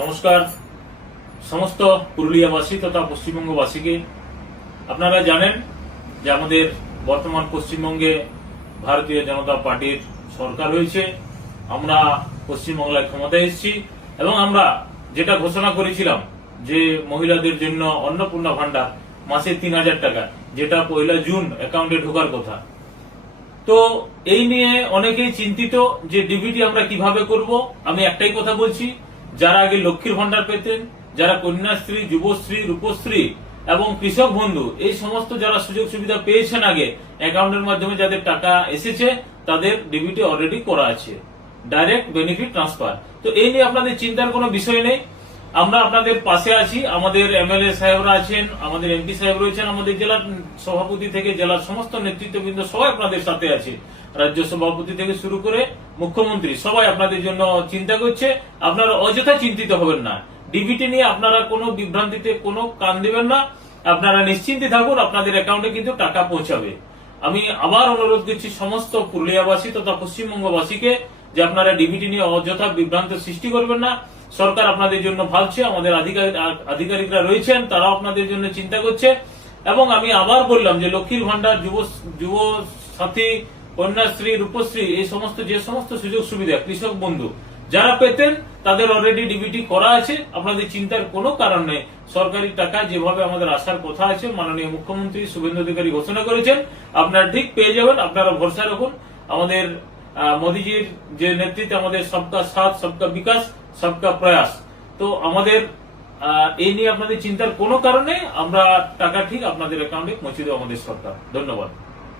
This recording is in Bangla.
নমস্কার সমস্ত পুরুলিয়াবাসী তথা পশ্চিমবঙ্গবাসীকে। আপনারা জানেন যে আমাদের বর্তমান পশ্চিমবঙ্গে ভারতীয় জনতা পার্টির সরকার হয়েছে। আমরা পশ্চিমবাংলায় ক্ষমতায় এসেছি এবং আমরা যেটা ঘোষণা করেছিলাম যে মহিলাদের জন্য অন্নপূর্ণা ভান্ডার মাসে ৩,০০০ টাকা, যেটা ১ জুন অ্যাকাউন্টে ঢোকার কথা। তো এই নিয়ে অনেকেই চিন্তিত যে ডিবিটি আমরা কিভাবে করব। আমি একটাই কথা বলছি, যারা আগে লক্ষ্মীর ভান্ডার পেতেন, যারা কন্যাশ্রী, যুবশ্রী, রূপশ্রী এবং কৃষক বন্ধু এই সমস্ত যারা সুযোগ সুবিধা পেয়েছেন আগে অ্যাকাউন্টের মাধ্যমে যাদের টাকা এসেছে, তাদের ডিবিটি অলরেডি করা আছে, ডাইরেক্ট বেনিফিট ট্রান্সফার। তো এই নিয়ে আপনাদের চিন্তার কোনো বিষয় নেই, আমরা আপনাদের পাশে আছি। আমাদের এমএলএ সাহেবরা আছেন, আমাদের এমপি সাহেব রয়েছেন, আমাদের জেলার সভাপতি থেকে জেলার সমস্ত নেতৃত্ববৃন্দ সবাই আপনাদের সাথে আছে, রাজ্য সভাপতি থেকে শুরু করে মুখ্যমন্ত্রী সবাই আপনাদের জন্য চিন্তা করছে। আপনারা অযথা চিন্তিত হবেন না, ডিবিটি নিয়ে আপনারা কোনো বিভ্রান্তিতে কোনো কান দেবেন না, আপনারা নিশ্চিন্তে থাকুন, আপনাদের অ্যাকাউন্টে কিন্তু টাকা পৌঁছাবে। আমি আবার অনুরোধ করছি সমস্ত পুরুলিয়াবাসী তথা পশ্চিমবঙ্গবাসীকে যে আপনারা ডিবিটি নিয়ে অযথা বিভ্রান্ত সৃষ্টি করবেন না। সরকার আপনাদের জন্য ভাবছে, আমাদের আধিকারিকরা রয়েছেন, তারাও আপনাদের জন্য চিন্তা করছে। এবং আমি আবার বললাম যে লক্ষ্মীর ভান্ডার, যুব সাথী, কন্যাশ্রী, রূপশ্রী এই সমস্ত যে সমস্ত সুযোগ সুবিধা কৃষক বন্ধু যারা পেতেন তাদের অলরেডি ডিবিটি করা আছে। আপনাদের চিন্তার কোনো কারণ নেই, সরকারি টাকা যেভাবে আমাদের আসার কথা আছে মাননীয় মুখ্যমন্ত্রী শুভেন্দু অধিকারী ঘোষণা করেছেন, আপনারা ঠিক পেয়ে যাবেন। আপনারা ভরসা রাখুন, আমাদের মোদীজির যে নেতৃত্বে আমাদের সবকা সাথ, সবকা বিকাশ, সবকা প্রয়াস। তো আমাদের এই নিয়ে আপনাদের চিন্তার কোনো কারণে আমরা টাকা ঠিক আপনাদের অ্যাকাউন্টে পৌঁছে দেবো আমাদের সরকার। ধন্যবাদ।